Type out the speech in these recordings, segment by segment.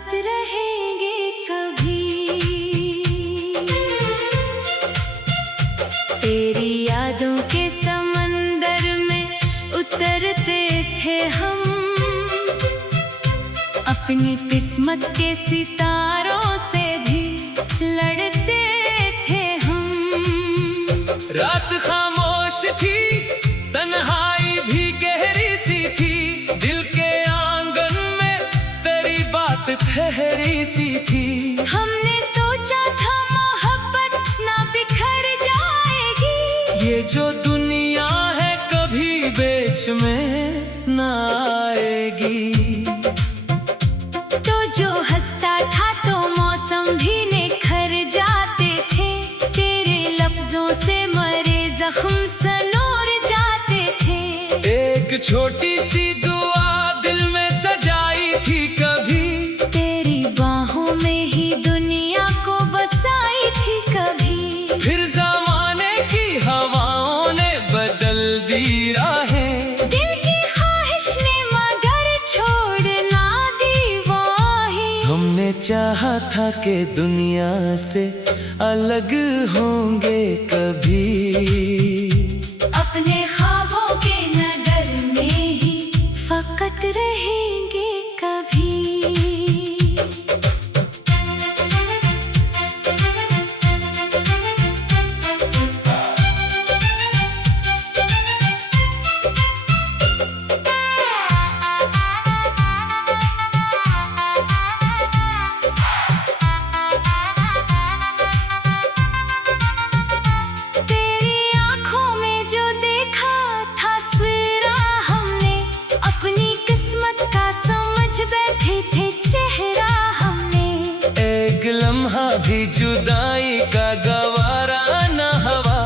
फकत रहेंगे कभी। तेरी यादों के समंदर में उतरते थे हम, अपनी किस्मत के सितारों से भी लड़ते थे हम। रात खामोश थी, तन्हाई भी गहरी सी थी, दिल के आंगन में तेरी बात ठहरी सी थी। हमने सोचा था मोहब्बत ना बिखर जाएगी, ये जो दुनिया है कभी बीच में ना आएगी। तो जो हंसता था तो मौसम भी निखर जाते थे, तेरे लफ्जों से मरे जख्म सनोर जाते थे। एक छोटी सी दुआ दिल में सजाई थी कभी, तेरी बाहों में ही दुनिया को बसाई थी कभी। फिर ज़माने की हवाओं ने बदल दी राहें, दिल की ख्वाहिश ने मगर छोड़ना दी वाहें। हमने चाहा था कि दुनिया से अलग होंगे कभी, अपने ख्वाबों के नगर में ही फकत रहेंगे कभी। लम्हा भी जुदाई का गवारा न हवा,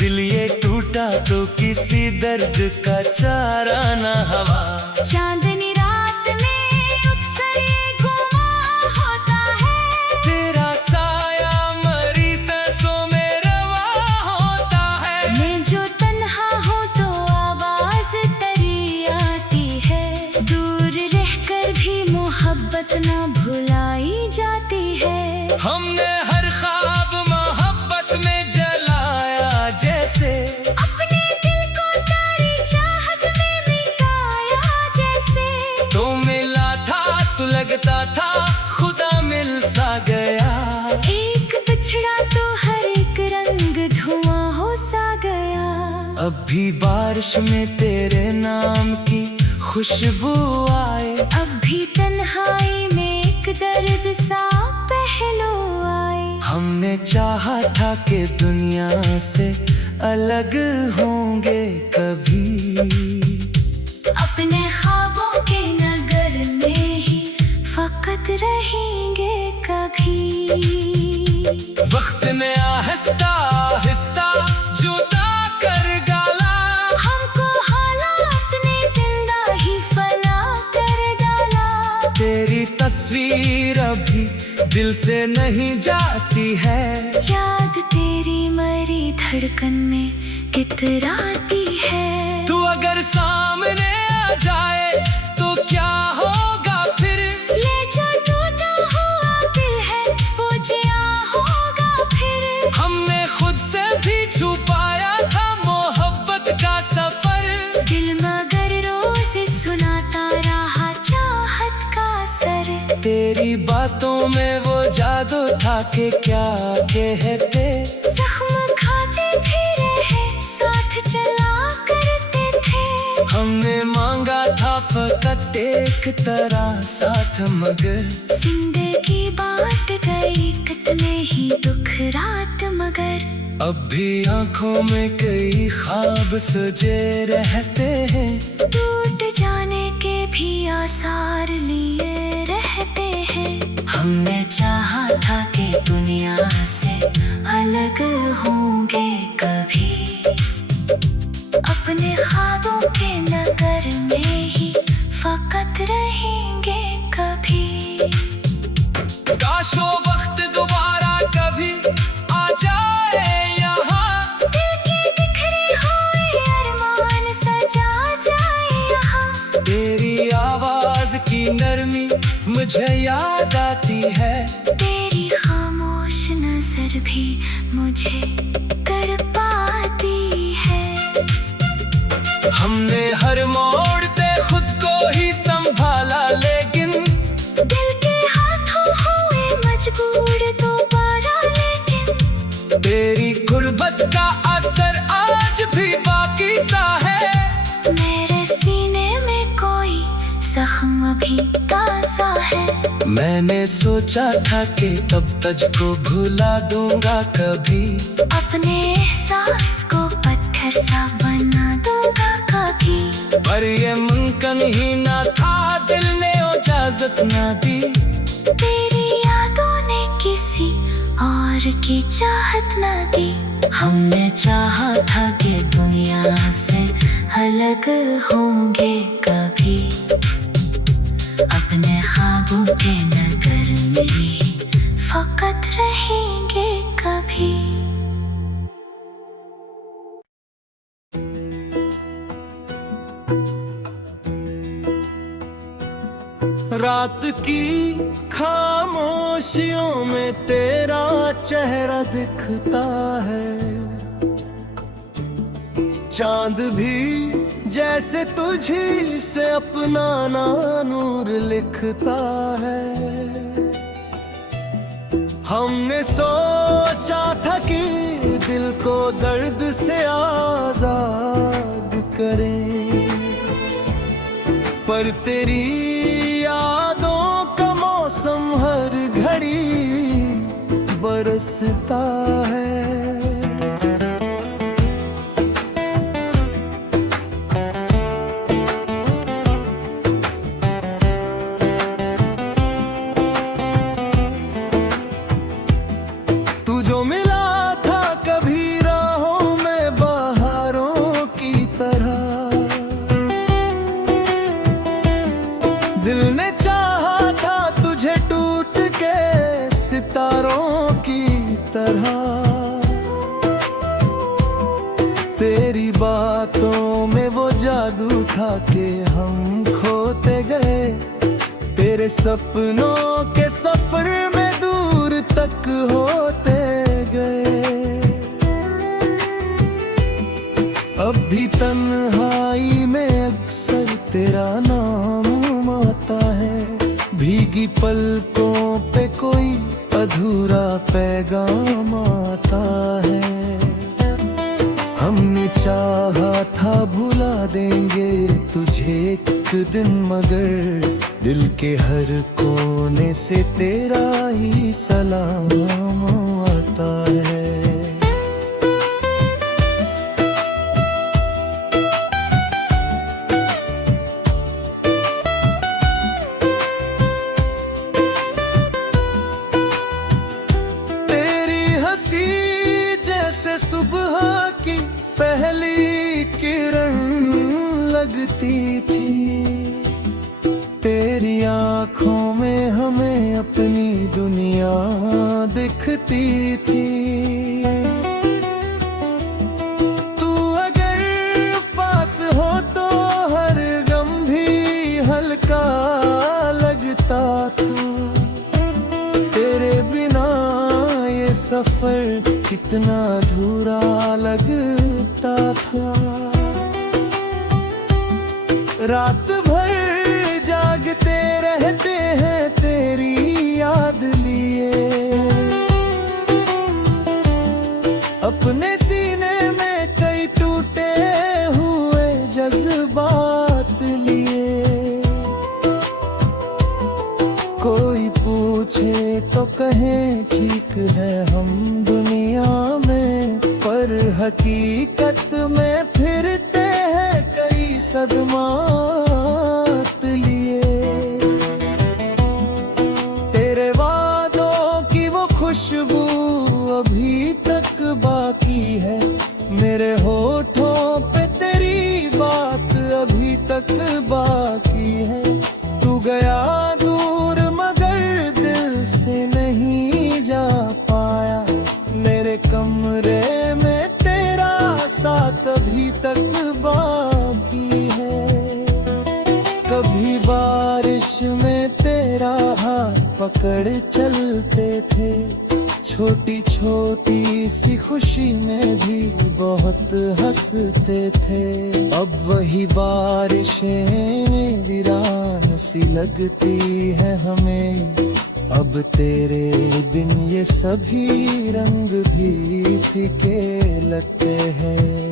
दिल ये टूटा तो किसी दर्द का चारा न हवा। चांदनी रात में अक्सर ये गुमां होता है, तेरा साया मरी सांसों में रवा होता है। मैं जो तन्हा हूँ तो आवाज तेरी आती है, दूर रहकर भी मोहब्बत ना भुलाई जाती है। हमने हर ख्वाब मोहब्बत में जलाया जैसे, अपने दिल को तेरी चाहत में मिटाया जैसे। तो मिला था तो लगता था खुदा मिल सा गया, एक बिछड़ा तो हर एक रंग धुआं हो सा गया। अब भी बारिश में तेरे नाम की खुशबू आए, अब भी तन्हाई में एक दर्द सा पहलू आए। हमने चाहा था कि दुनिया से अलग होंगे कभी, अपने ख्वाबों के नगर में ही फकत रहेंगे कभी। वक्त ने आहिस्ता आहिस्ता जुदा कर डाला, हमको हालात ने जिंदा ही फना कर डाला। तेरी तस्वीर अभी दिल से नहीं जाती है, याद तेरी मरी धड़कन में कितराती है। तू अगर सामने आ जाए तो क्या होगा फिर, ले जो टूटा हुआ दिल है वो जिया होगा फिर। हमने खुद से भी छुपाया था मोहब्बत का सफर, दिल मगर रोज सुनाता रहा चाहत का सर। तेरी बातों में वो जादू था कि क्या कहते, जख्म खाते भी रहे साथ चला करते थे। हमने मांगा था फकत एक तरह साथ, मगर जिंदगी बांट गई कितने ही दुख रात मगर। अब भी आंखों में कई ख्वाब सजे रहते हैं, टूट जाने के भी आसार लिए रहते हैं। हमने चाहा था कि दुनिया से अलग होंगे कभी, अपने ख्वाबों के नगर में ही फकत रहेंगे कभी। काश वो वक्त दोबारा कभी आ जाए यहाँ, दिल के बिखरे हुए अरमान सजा जाए यहाँ। तेरी आवाज की नरमी मुझे याद आती है। तेरी खामोश नजर भी मुझे तड़पाती है। हमने हर मोड़ पे खुद को ही संभाला, लेकिन दिल के हाथों हुए मजबूर दोबारा। लेकिन तेरी गुर्बत का असर आज भी बाकी सा है। मेरे सीने में कोई जख्म अभी ताजा है। मैंने सोचा था कि तब तुझको भुला दूंगा कभी, अपने एहसास को पत्थर सा बना दूंगा कभी। पर ये मुमकिन ही ना था, दिल ने इजाजत ना दी। तेरी यादों ने किसी और की चाहत ना दी। हमने चाहा था कि दुनिया से अलग होंगे कभी, अपने ख्वाबों के नगर में ही फकत रहेंगे कभी। रात की खामोशियों में तेरा चेहरा दिखता है। चांद भी जैसे तुझी से अपना ना नूर लिखता है। हमने सोचा था कि दिल को दर्द से आजाद करें, पर तेरी यादों का मौसम हर घड़ी बरसता है। तू जो मिला था कभी राहों में बहारों की तरह, दिल ने चाहा था तुझे टूट के सितारों की तरह। तेरी बातों में वो जादू था कि हम खोते गए, तेरे सपनों के सफर में दूर तक होते गए। अब भी तन्हाई में अक्सर तेरा नाम आता है, भीगी पलकों पे कोई अधूरा पैगाम आता है। हमने चाहा था भुला देंगे तुझे एक दिन, मगर दिल के हर कोने से तेरा ही सलाम आता है। जैसे सुबह की पहली किरण लगती थी, तेरी आंखों में हमें अपनी दुनिया दिखती थी। तू अगर पास हो तो हर गम भी हल्का लगता था। तेरे बिना ये सफर कितना अधूरा लगता था। रात भर जागते रहते हैं तेरी याद लिए, अपने सीने में कई टूटे हुए जज्बात लिए। कोई पूछे तो कहें ठीक है हम दुनिया में, पर हकीकत में फिरते हैं कई सदमात लिए। तेरे वादों की वो खुशबू अभी तक बाकी है, मेरे होठों पे तेरी बात अभी तक बाकी है। तू गया दूर मगर दिल से नहीं जा पाया, मेरे कमरे में तेरा साथ अभी तक बाकी है। कभी बारिश में तेरा पकड़ चलते थे। छोटी छोटी सी खुशी में भी बहुत हंसते थे। अब वही बारिशें वीरान सी लगती है हमें। अब तेरे बिन ये सभी रंग भी फीके लगते हैं।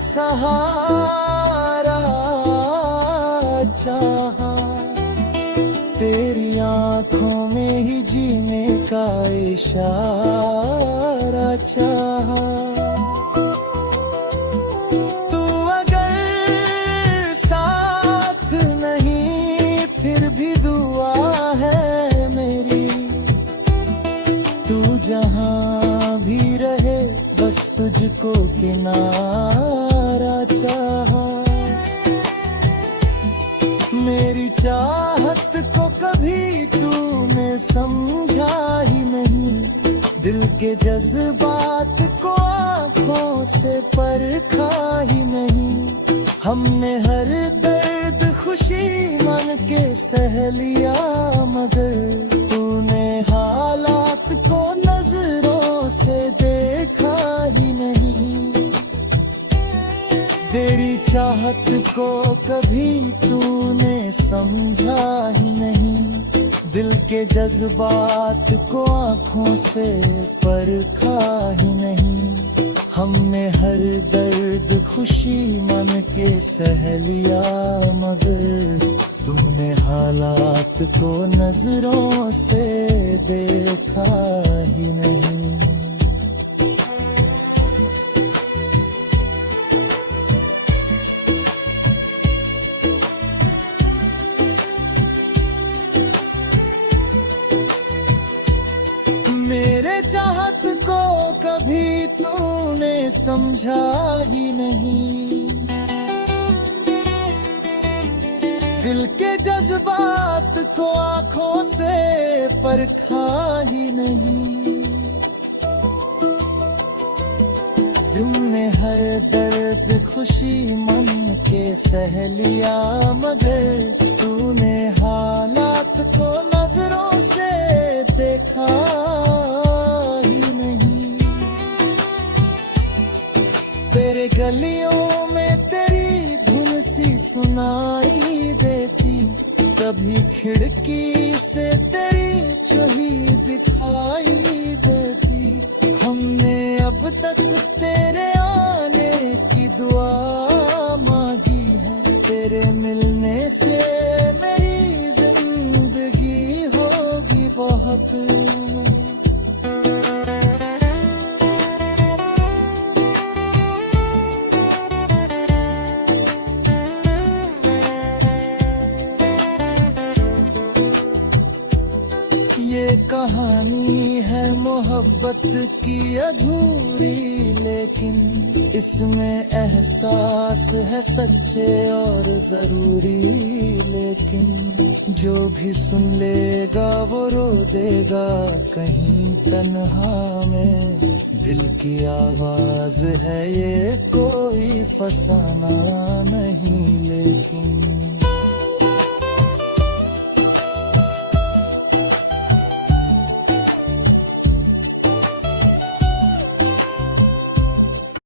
सहारा चाहा, तेरी आंखों में ही जीने का इशारा चाहा। तू अगर साथ नहीं फिर भी दुआ है मेरी। तू जहां भी रहे बस तुझको किनारा चाहा। मेरी चाहत को कभी तूने समझा ही नहीं। दिल के जज्बात को आंखों से परखा ही नहीं। हमने हर दर्द खुशी मन के सह लिया, मगर तूने हालात को नजरों से देखा ही नहीं। तेरी चाहत को कभी तूने समझा ही नहीं। दिल के जज्बात को आंखों से परखा ही नहीं। हमने हर दर्द खुशी मन के सह लिया, मगर तूने हालात को नजरों से देखा ही नहीं। मेरे चाहत को कभी तूने समझा ही नहीं। दिल के जज्बात को आंखों से परखा ही नहीं। तुमने हर दर्द खुशी मन के सह लिया, मगर तूने हालात को नजरों से देखा ही नहीं। तेरे गलियों में तेरी धुन सी सुनाई देती। कभी खिड़की से तेरी चूही दिखाई देती। हमने अब तक तेरे आने की दुआ मांगी है। तेरे मिलने से मेरी जिंदगी होगी बहुत। ये कहानी है मोहब्बत की अधूरी, लेकिन इसमें एहसास है सच्चे और जरूरी। लेकिन जो भी सुन लेगा वो रो देगा कहीं तन्हा में। दिल की आवाज है ये कोई फसाना नहीं, लेकिन